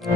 The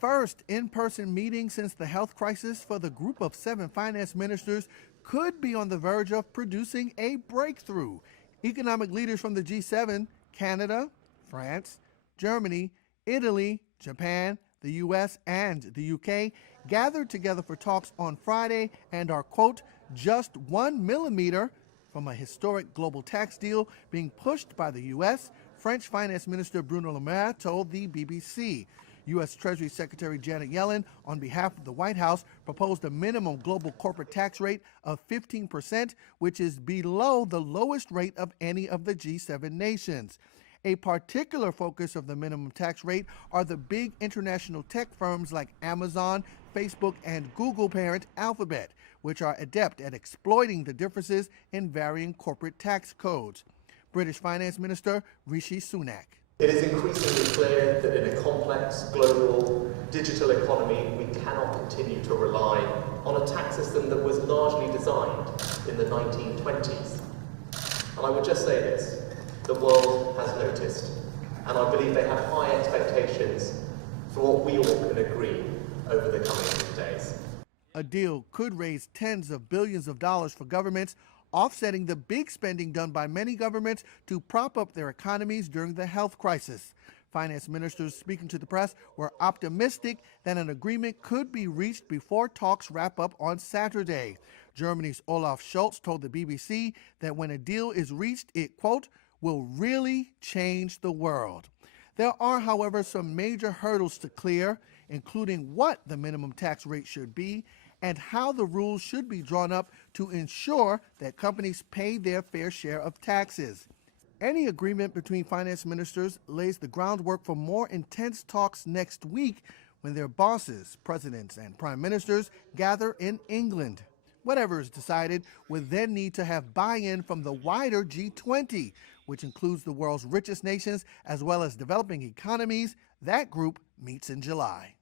first in-person meeting since the health crisis for the group of 7 finance ministers could be on the verge of producing a breakthrough. Economic leaders from the G7, Canada, France, Germany, Italy, Japan, the US, and the UK gathered together for talks on Friday and are, quote, just 1 millimeter from a historic global tax deal being pushed by the US, French Finance Minister Bruno Le Maire told the BBC. U.S. Treasury Secretary Janet Yellen, on behalf of the White House, proposed a minimum global corporate tax rate of 15%, which is below the lowest rate of any of the G7 nations. A particular focus of the minimum tax rate are the big international tech firms like Amazon, Facebook, and Google parent Alphabet, which are adept at exploiting the differences in varying corporate tax codes. British Finance Minister Rishi Sunak. It is increasingly clear that in a complex, global, digital economy, we cannot continue to rely on a tax system that was largely designed in the 1920s. And I would just say this, the world has noticed, and I believe they have high expectations for what we all can agree over the coming days. A deal could raise tens of billions of dollars for governments, offsetting the big spending done by many governments to prop up their economies during the health crisis. Finance ministers speaking to the press were optimistic that an agreement could be reached before talks wrap up on Saturday. Germany's Olaf Scholz told the BBC that when a deal is reached, it, quote, will really change the world. There are, however, some major hurdles to clear, including what the minimum tax rate should be and how the rules should be drawn up to ensure that companies pay their fair share of taxes. Any agreement between finance ministers lays the groundwork for more intense talks next week when their bosses, presidents, and prime ministers gather in England. Whatever is decided would then need to have buy-in from the wider G20, which includes the world's richest nations as well as developing economies. That group meets in July.